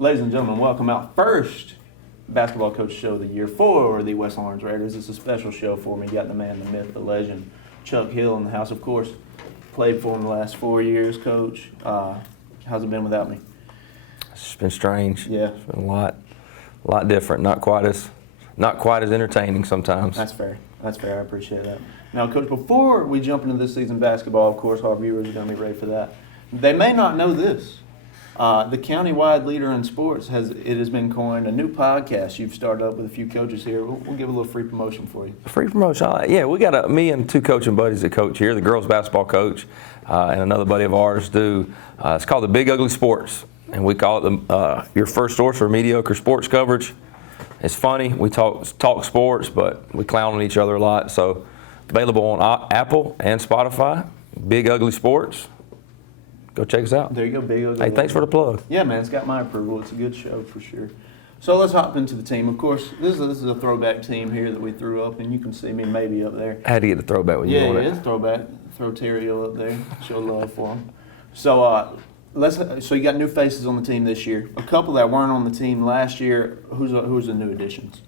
Ladies and gentlemen, welcome our first basketball coach show of the year for the West Orange Raiders. It's a special show for me. You got the man, the myth, the legend, Chuck Hill in the house, of course. Played for him the last 4 years, Coach. How's it been without me? It's been strange. Yeah. It's been a lot different. Not quite as entertaining sometimes. That's fair. That's fair. I appreciate that. Now, Coach, before we jump into this season basketball, of course, our viewers are going to be ready for that. They may not know this. The county-wide leader in sports has been coined a new podcast you've started up with a few coaches here. We'll give a little free promotion for you. Free promotion? Yeah, we got me and two coaching buddies that coach here, the girls basketball coach and another buddy of ours do. It's called the Big Ugly Sports, and we call it your first source for mediocre sports coverage. It's funny. We talk sports, but we clown on each other a lot. So available on Apple and Spotify, Big Ugly Sports. Go check us out. There you go, Big Ugly. Hey, thanks for the plug. Yeah, man, it's got my approval. It's a good show for sure. So let's hop into the team. Of course, this is a throwback team here that we threw up, and you can see me maybe up there. I had to get the throwback with you. Yeah, it's throwback. Throw Terrio up there. Show love for him. So so you got new faces on the team this year. A couple that weren't on the team last year. Who's the new additions?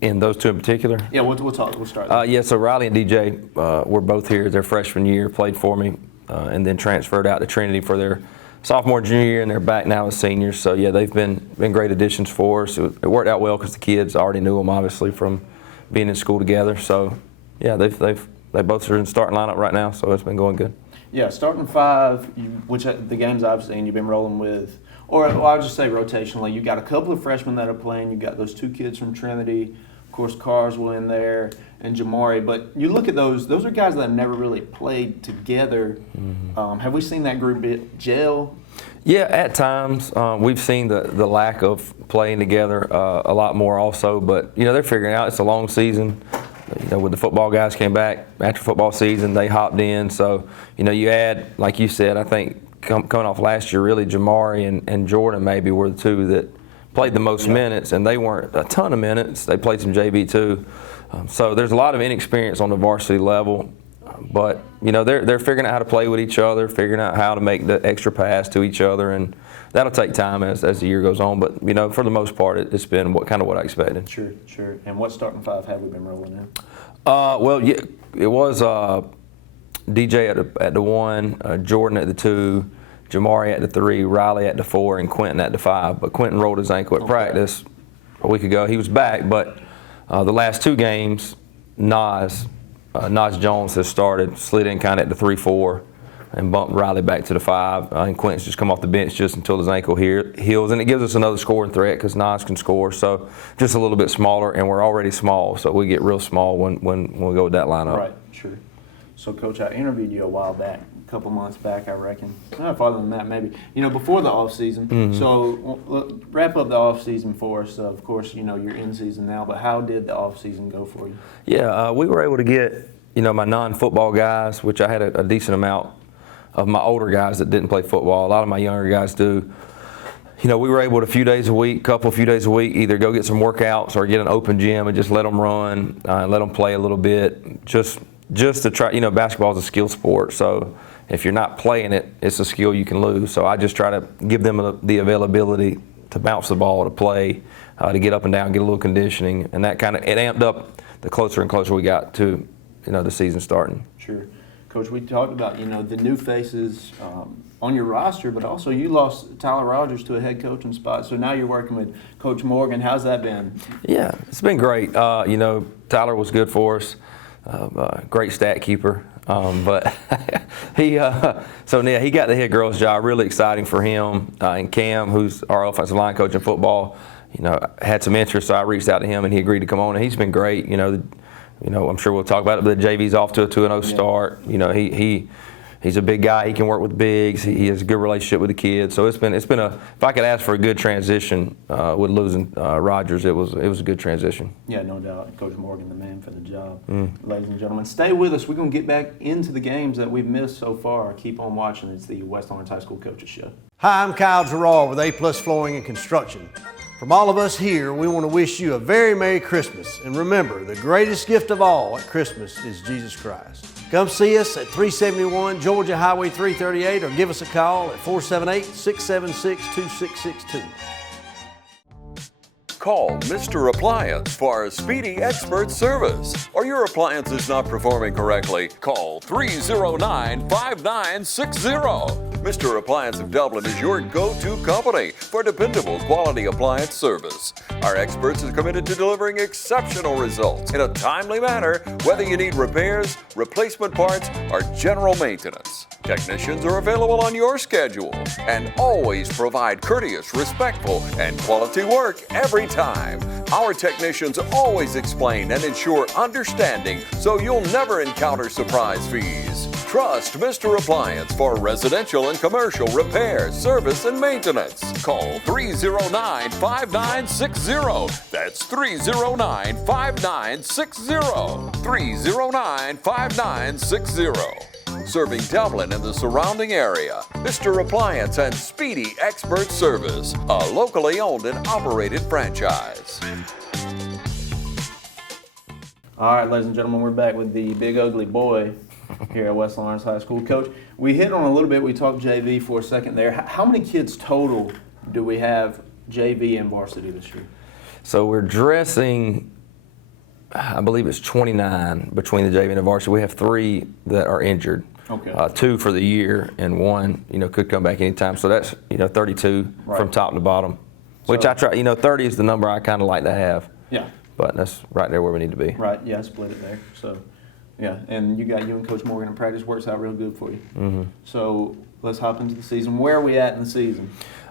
In those two in particular? Yeah, we'll talk. We'll start there. Yeah, so Riley and DJ were both here their freshman year, played for me, and then transferred out to Trinity for their sophomore, junior year, and they're back now as seniors. So yeah, they've been great additions for us. It worked out well because the kids already knew them obviously from being in school together. So yeah, they both are in the starting lineup right now. So it's been going good. Yeah, starting five, which the games I've seen, you've been rolling with, or I'll just say rotationally. You got a couple of freshmen that are playing. You got those two kids from Trinity. Of course, Carswell in there and Jamari. But you look at those are guys that have never really played together. Mm-hmm. Have we seen that group gel? Yeah, at times. We've seen the lack of playing together a lot more also. But, they're figuring out it's a long season. When the football guys came back after football season, they hopped in. So, you add, like you said, I think coming off last year, really Jamari and Jordan maybe were the two that played the most minutes, and they weren't a ton of minutes. They played some JV too. So there's a lot of inexperience on the varsity level. But, they're figuring out how to play with each other, figuring out how to make the extra pass to each other, and that'll take time as the year goes on. But, for the most part, it's been what I expected. Sure. And what starting five have we been rolling in? Well, yeah, it was DJ at the 1, Jordan at the 2, Jamari at the 3, Riley at the 4, and Quentin at the 5. But Quentin rolled his ankle at practice a week ago. He was back, but the last two games, Nas Jones has started, slid in kind of at the 3-4, and bumped Riley back to the 5. And Quentin's just come off the bench just until his ankle heals. And it gives us another scoring threat because Nas can score. So just a little bit smaller, and we're already small. So we get real small when we go with that lineup. Right, sure. So, Coach, I interviewed you a while back, a couple months back, I reckon. Not farther than that, maybe. Before the off-season. Mm-hmm. So, wrap up the off-season for us. Of course, you're in season now, but how did the off-season go for you? Yeah, we were able to get, my non-football guys, which I had a decent amount of my older guys that didn't play football. A lot of my younger guys do. We were able to, a few days a week, either go get some workouts or get an open gym and just let them run and let them play a little bit. Just to try, basketball is a skill sport. So if you're not playing it, it's a skill you can lose. So I just try to give them the availability to bounce the ball, to play, to get up and down, get a little conditioning. And that it amped up the closer and closer we got to, the season starting. Sure. Coach, we talked about, the new faces on your roster, but also you lost Tyler Rogers to a head coaching spot. So now you're working with Coach Morgan. How's that been? Yeah, it's been great. Tyler was good for us, great stat keeper. But he got the head girls job. Really exciting for him. And Cam, who's our offensive line coach in football, had some interest. So I reached out to him, and he agreed to come on. And he's been great. I'm sure we'll talk about it, but the JV's off to a 2-0 start. He's a big guy. He can work with bigs. He has a good relationship with the kids. So it's been if I could ask for a good transition with losing Rogers, it was a good transition. Yeah, no doubt. Coach Morgan, the man for the job. Ladies and gentlemen, stay with us. We're going to get back into the games that we've missed so far. Keep on watching. It's the West Orange High School Coaches Show. Hi, I'm Kyle Gerard with A+ Flooring and Construction. From all of us here, we want to wish you a very Merry Christmas. And remember, the greatest gift of all at Christmas is Jesus Christ. Come see us at 371 Georgia Highway 338 or give us a call at 478-676-2662. Call Mr. Appliance for speedy expert service. Or your appliance is not performing correctly, call 309-5960. Mr. Appliance of Dublin is your go-to company for dependable quality appliance service. Our experts are committed to delivering exceptional results in a timely manner, whether you need repairs, replacement parts, or general maintenance. Technicians are available on your schedule and always provide courteous, respectful, and quality work every time. Our technicians always explain and ensure understanding so you'll never encounter surprise fees. Trust Mr. Appliance for residential and commercial repair, service, and maintenance. Call 309-5960. That's 309-5960. 309-5960. Serving Dublin and the surrounding area. Mr. Appliance and Speedy Expert Service, a locally owned and operated franchise. All right, ladies and gentlemen, we're back with the big ugly boy here at West Lawrence High School. Coach, we hit on a little bit, we talked JV for a second there. How many kids total do we have JV and varsity this year? So we're dressing, I believe it's 29 between the JV and the varsity. We have 3 that are injured. Okay. 2 for the year, and 1, could come back anytime. So that's, 32 Right. from top to bottom, which So- I try, 30 is the number I kind of like to have. Yeah. But that's right there where we need to be. Right, yeah, I split it there. So, yeah, and you and Coach Morgan in practice works out real good for you. Mm-hmm. So let's hop into the season. Where are we at in the season?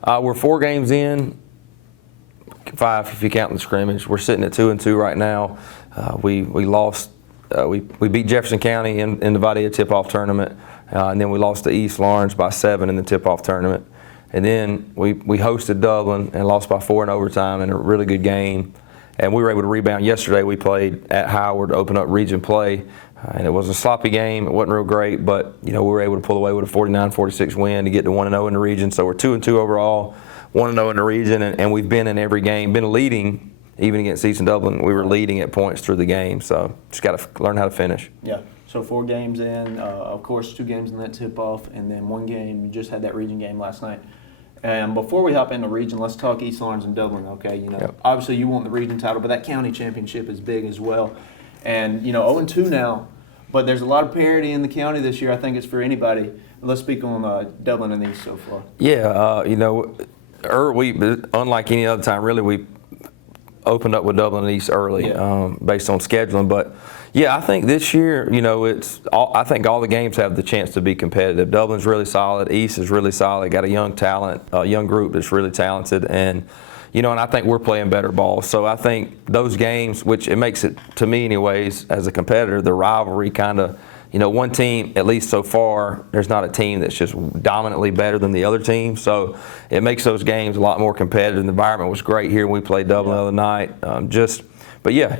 We're 4 games in, 5 if you count the scrimmage. We're sitting at 2-2 right now. We lost. We beat Jefferson County in the Vidalia tip-off tournament, and then we lost to East Lawrence by 7 in the tip-off tournament. And then we hosted Dublin and lost by 4 in overtime in a really good game. And we were able to rebound. Yesterday we played at Howard to open up region play, and it was a sloppy game. It wasn't real great, but we were able to pull away with a 49-46 win to get to 1-0 in the region. So we're 2-2 overall, 1-0 in the region, and we've been in every game, been leading. Even against East and Dublin, we were leading at points through the game. So just got to learn how to finish. Yeah. So 4 games in, of course, 2 games in that tip-off, and then 1 game. You just had that region game last night. And before we hop into region, let's talk East Lawrence and Dublin. Okay, Yep. Obviously you want the region title, but that county championship is big as well. And 0-2 now, but there's a lot of parity in the county this year. I think it's for anybody. Let's speak on Dublin and East so far. Yeah, we unlike any other time, really, we opened up with Dublin and East early, based on scheduling. But yeah, I think this year, I think all the games have the chance to be competitive. Dublin's really solid. East is really solid. Got a young group that's really talented, and and I think we're playing better ball. So I think those games, which it makes it, to me anyways, as a competitor, the rivalry kind of. One team, at least so far, there's not a team that's just dominantly better than the other team. So it makes those games a lot more competitive. The environment was great here when we played Dublin the other night. But yeah,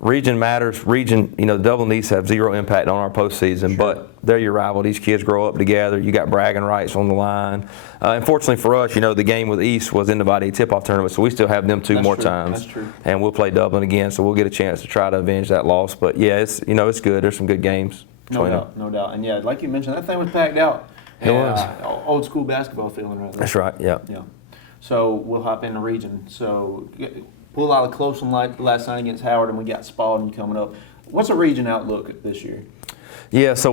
region matters. Dublin East have 0 impact on our postseason, but they're your rival. These kids grow up together. You got bragging rights on the line. Unfortunately for us, the game with East was in the Vidalia tip-off tournament, so we still have them 2 more times. That's true. And we'll play Dublin again, so we'll get a chance to try to avenge that loss. But yeah, it's it's good. There's some good games. No doubt. And yeah, like you mentioned, that thing was packed out. It was. Old school basketball feeling right there. That's right, yeah. Yeah. So we'll hop into region. So pulled out a close one last night against Howard, and we got Spalding coming up. What's a region outlook this year? Yeah, so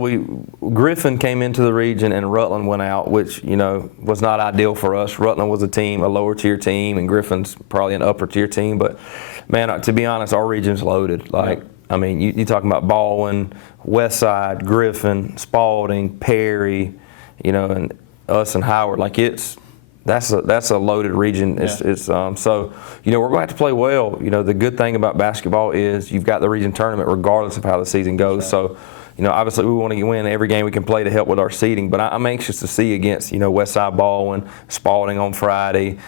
Griffin came into the region and Rutland went out, which, was not ideal for us. Rutland was a lower tier team, and Griffin's probably an upper tier team. But, man, to be honest, our region's loaded. You're talking about Baldwin, Westside, Griffin, Spalding, Perry, and us and Howard. That's a loaded region. So we're going to have to play well. The good thing about basketball is you've got the region tournament regardless of how the season goes. So obviously we want to win every game we can play to help with our seeding. But I'm anxious to see against Westside, Baldwin, Spalding on Friday,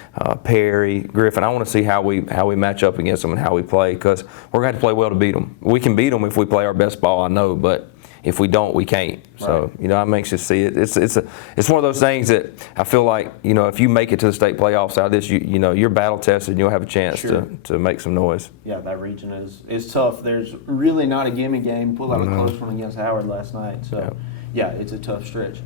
Perry, Griffin. I want to see how we match up against them and how we play, because we're going to have to play well to beat them. We can beat them if we play our best ball, I know, but if we don't, we can't. So, I'm anxious to see it. It's one of those things that I feel like, if you make it to the state playoffs out of this, you're battle tested and you'll have a chance to make some noise. Yeah, that region is tough. There's really not a gimme game. Pulled out a close one against Howard last night. So, yeah, it's a tough stretch.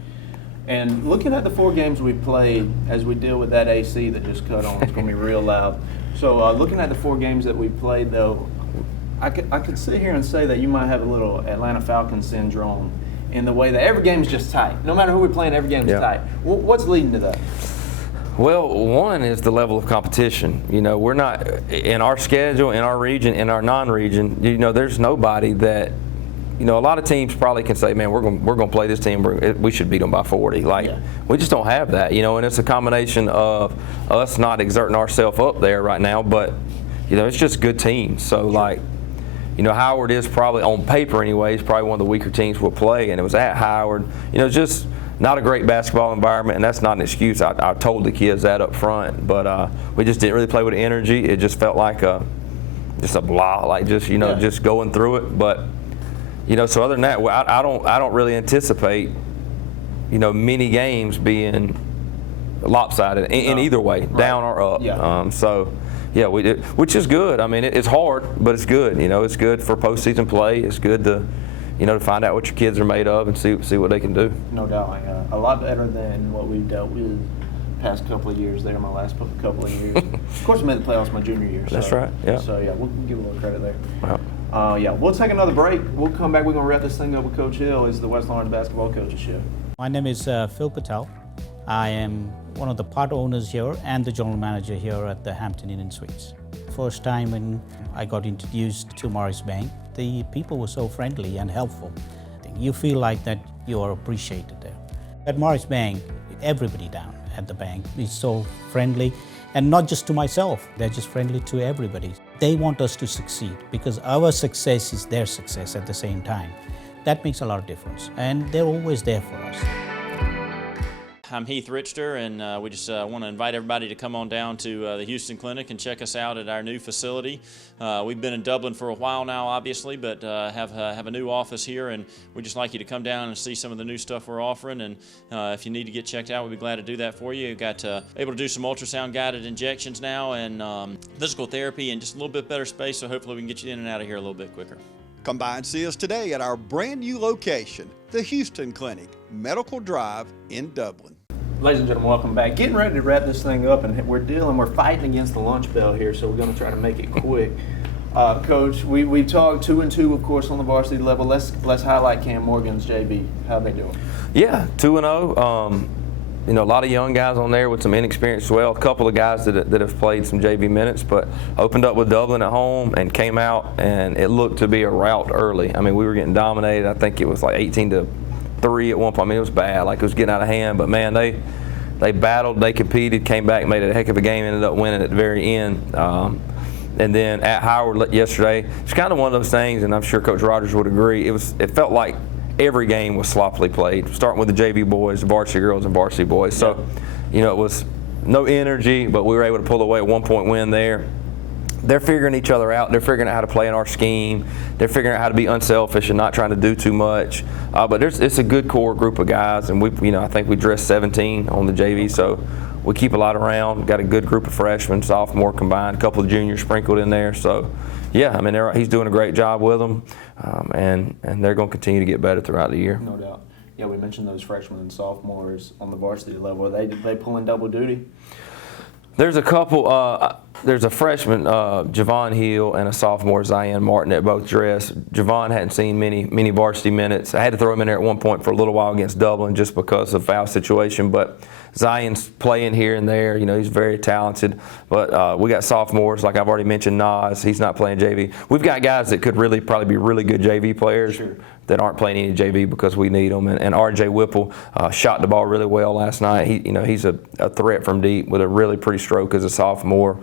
And looking at the 4 games we played as we deal with that AC that just cut on, it's going to be real loud. So looking at the 4 games that we played, though, I could sit here and say that you might have a little Atlanta Falcons syndrome in the way that every game is just tight. No matter who we're playing, every game is tight. What's leading to that? Well, one is the level of competition. You know, we're not in our schedule, in our region, in our non-region. You know, there's nobody that. You know, a lot of teams probably can say, man, we're going to play this team. We should beat them by 40. Like, we just don't have that, you know, and it's a combination of us not exerting ourselves up there right now, but, you know, it's just good teams. So, like, you know, Howard is probably, on paper anyways, probably one of the weaker teams we'll play, and it was at Howard. You know, it's just not a great basketball environment, and that's not an excuse. I told the kids that up front, but we just didn't really play with energy. It just felt like just a blah, like just, you know, just going through it. But, you know, so other than that, I don't really anticipate, you know, many games being lopsided in either way, down or up. Yeah. So, yeah, we did, which is good. I mean, it's hard, but it's good. You know, it's good for postseason play. It's good to, you know, to find out what your kids are made of and see what they can do. No doubt. A lot better than what we've dealt with past couple of years there, my last couple of years. Of course, we made the playoffs my junior year. That's right, yeah. So, yeah, we'll give a little credit there. Wow. We'll take another break. We'll come back. We're going to wrap this thing up with Coach Hill. It's the West Lawrence Basketball Coaches Show. My name is Phil Patel. I am one of the part owners here and the general manager here at the Hampton Inn and Suites. First time when I got introduced to Morris Bank, the people were so friendly and helpful. You feel like that you are appreciated there. At Morris Bank, everybody down at the bank is so friendly, and not just to myself, they're just friendly to everybody. They want us to succeed because our success is their success at the same time. That makes a lot of difference, and they're always there for us. I'm Heath Richter, and we just want to invite everybody to come on down to the Houston Clinic and check us out at our new facility. We've been in Dublin for a while now, obviously, but have a new office here, and we'd just like you to come down and see some of the new stuff we're offering. And if you need to get checked out, we'd be glad to do that for you. We've got able to do some ultrasound-guided injections now, and physical therapy, and just a little bit better space, so hopefully we can get you in and out of here a little bit quicker. Come by and see us today at our brand new location, the Houston Clinic, Medical Drive in Dublin. Ladies and gentlemen, welcome back. Getting ready to wrap this thing up, and we're fighting against the lunch bell here, so we're going to try to make it quick. Coach, we've talked 2-2, of course, on the varsity level. Let's highlight Cam Morgan's JV. How they doing? Yeah, 2-0. You know, a lot of young guys on there with some inexperience as well. A couple of guys that have played some JV minutes, but opened up with Dublin at home and came out, and it looked to be a rout early. I mean, we were getting dominated. I think it was like 18-3 at one point. I mean, it was bad. Like, it was getting out of hand. But, man, they battled, they competed, came back, made it a heck of a game, ended up winning at the very end. And then at Howard yesterday, it's kind of one of those things, and I'm sure Coach Rogers would agree, it felt like every game was sloppily played, starting with the JV boys, the varsity girls, and varsity boys. So, you know, it was no energy, but we were able to pull away a 1-point win there. They're figuring each other out. They're figuring out how to play in our scheme. They're figuring out how to be unselfish and not trying to do too much. But it's a good core group of guys, and I think we dressed 17 on the JV, so we keep a lot around. Got a good group of freshmen, sophomore combined, a couple of juniors sprinkled in there. So, yeah, I mean, he's doing a great job with them, and they're going to continue to get better throughout the year. No doubt. Yeah, we mentioned those freshmen and sophomores on the varsity level. Are they pulling double duty? There's a couple. There's a freshman, Javon Hill, and a sophomore, Zion Martin, that both dressed. Javon hadn't seen many varsity minutes. I had to throw him in there at one point for a little while against Dublin just because of foul situation. But Zion's playing here and there. You know, he's very talented. But we got sophomores, like I've already mentioned, Nas. He's not playing JV. We've got guys that could probably be really good JV players that aren't playing any JV because we need them. And R.J. Whipple shot the ball really well last night. He's a threat from deep with a really pretty stroke as a sophomore.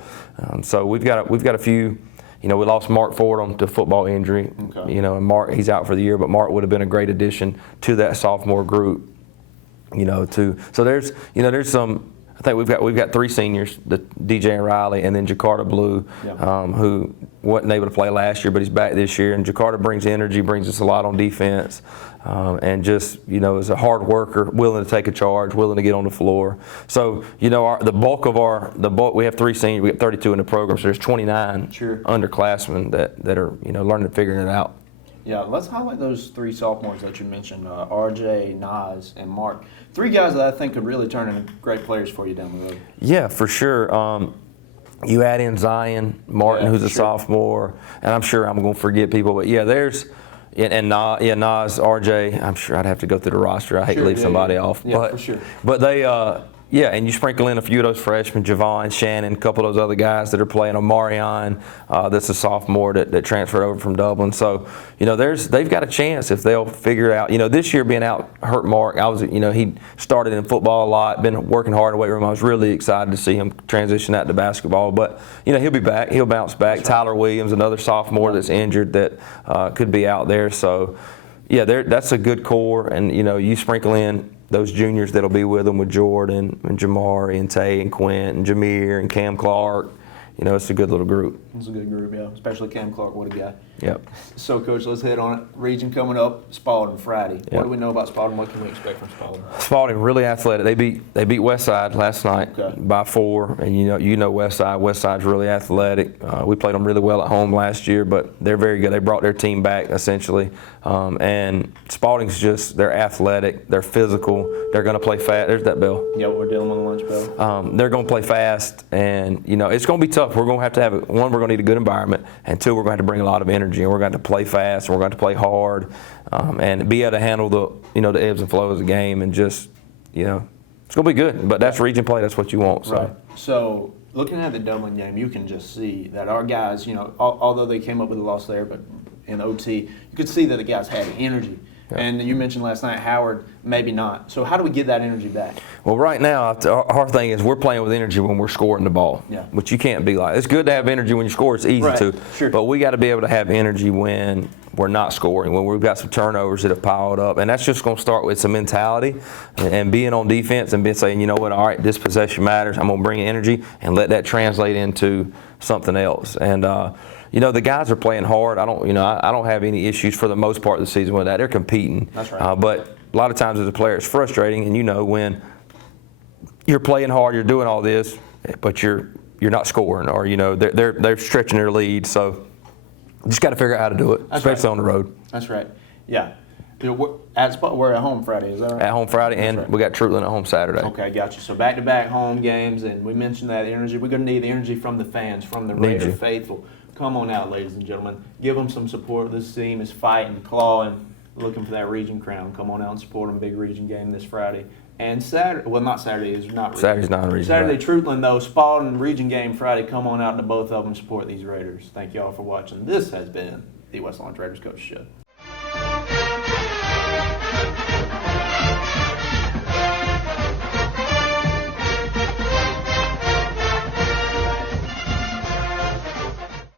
So we've got a few. You know, we lost Mark Fordham to football injury. Okay. You know, and Mark, he's out for the year, but Mark would have been a great addition to that sophomore group. You know, so there's some. I think we've got 3 seniors, the DJ and Riley, and then Jakarta Blue, who wasn't able to play last year, but he's back this year. And Jakarta brings energy, brings us a lot on defense, and just, you know, is a hard worker, willing to take a charge, willing to get on the floor. So, you know, the bulk, we have 3 seniors, we have 32 in the program, so there's 29 underclassmen that are, you know, learning and figuring it out. Yeah, let's highlight those 3 sophomores that you mentioned, RJ, Nas, and Mark. 3 guys that I think could really turn into great players for you down the road. Yeah, for sure. You add in Zion Martin, Yeah, who's a sure. sophomore, and I'm sure I'm going to forget people, but yeah, there's Nas, RJ. I'm sure I'd have to go through the roster. I hate to Sure, leave yeah, somebody yeah. off, Yeah, but for sure. but they. And you sprinkle in a few of those freshmen, Javon, Shannon, a couple of those other guys that are playing. Omarion, that's a sophomore that transferred over from Dublin. So, they've got a chance if they'll figure it out. This year being out hurt Mark, he started in football a lot, been working hard in the weight room. I was really excited to see him transition out to basketball. But, he'll be back. He'll bounce back. Tyler Williams, another sophomore that's injured that could be out there. So, yeah, that's a good core. And, you sprinkle in those juniors that'll be with them with Jordan and Jamari and Tay and Quint and Jameer and Cam Clark. It's a good little group. It's a good group, yeah. Especially Cam Clark, what a guy. Yep. So, Coach, let's hit on it. Region coming up, Spalding Friday. Yep. What do we know about Spalding? What can we expect from Spalding? Spalding really athletic. They beat Westside last night by 4, and you know Westside. Westside's really athletic. We played them really well at home last year, but they're very good. They brought their team back essentially, and Spalding's they're athletic, they're physical, they're going to play fast. There's that bell. Yeah, we're dealing with the lunch bell. They're going to play fast, and it's going to be tough. We're going to have one, we're going to need a good environment, and 2, we're going to have to bring a lot of energy, and we're going to play fast, and we're going to play hard, and be able to handle the ebbs and flows of the game, and just it's going to be good. But that's region play. That's what you want. So. Right. So, looking at the Dublin game, you can just see that our guys, although they came up with a loss there, but in OT, you could see that the guys had energy. Yeah. And you mentioned last night, Howard, maybe not. So how do we get that energy back? Well, right now, our thing is we're playing with energy when we're scoring the ball, which you can't be like. It's good to have energy when you score. It's easy to. Sure. But we got to be able to have energy when we're not scoring, when we've got some turnovers that have piled up. And that's just going to start with some mentality and being on defense and saying, you know what, all right, this possession matters. I'm going to bring energy and let that translate into something else. And, the guys are playing hard. I don't have any issues for the most part of the season with that. They're competing. That's right. But a lot of times as a player, it's frustrating. And when you're playing hard, you're doing all this, but you're not scoring, or they're stretching their lead. So you just got to figure out how to do it, especially on the road. That's right. Yeah. We're at home Friday, is that right? At home Friday, and we got Trutland at home Saturday. Okay, gotcha. So back-to-back home games, and we mentioned that energy. We're going to need the energy from the fans, from the Raider faithful. Come on out, ladies and gentlemen. Give them some support. This team is fighting, clawing, looking for that region crown. Come on out and support them. Big region game this Friday. And Saturday, well, not Saturday, is not region. Saturday's not region. Saturday, Trutland, though. Spalding region game Friday. Come on out to both of them. Support these Raiders. Thank you all for watching. This has been the West Lawn Raiders Coach Show.